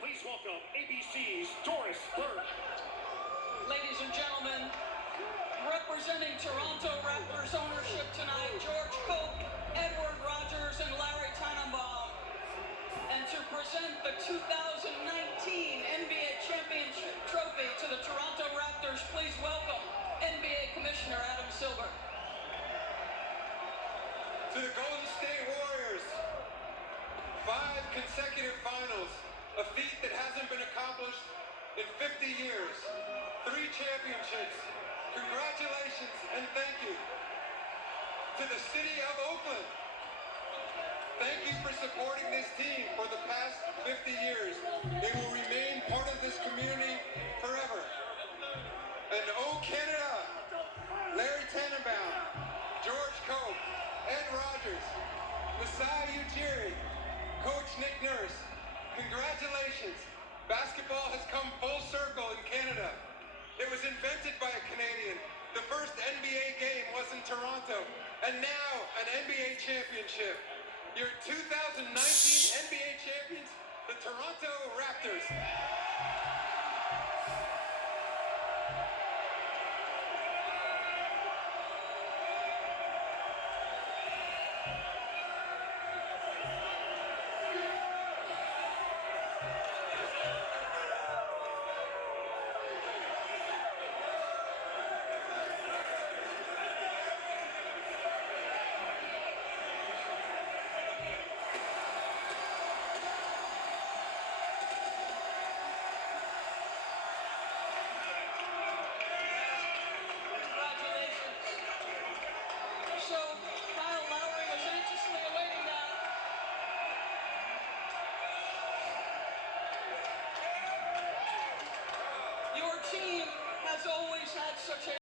Please welcome ABC's Doris Burke. Ladies and gentlemen, representing Toronto Raptors ownership tonight, George Koch, Edward Rogers, and Larry Tannenbaum. And to present the 2019 NBA Championship Trophy to the Toronto Raptors, please welcome NBA Commissioner Adam Silver. To the Golden State Warriors, 5 consecutive finals, a feat that hasn't been accomplished in 50 years, 3 championships, congratulations and thank you. To the city of Oakland, thank you for supporting this team for the past 50 years. It will remain part of this community forever. And O Canada, Larry Tannenbaum, George Koch, Ed Rogers, Masai Ujiri, Coach Nick Nurse, congratulations. Basketball has come full circle in Canada. It was invented by a Canadian. The first NBA game was in Toronto, and now an NBA championship. Your 2019 NBA champions, the Toronto Raptors. So, Kyle Lowry was anxiously awaiting that. Your team has always had such a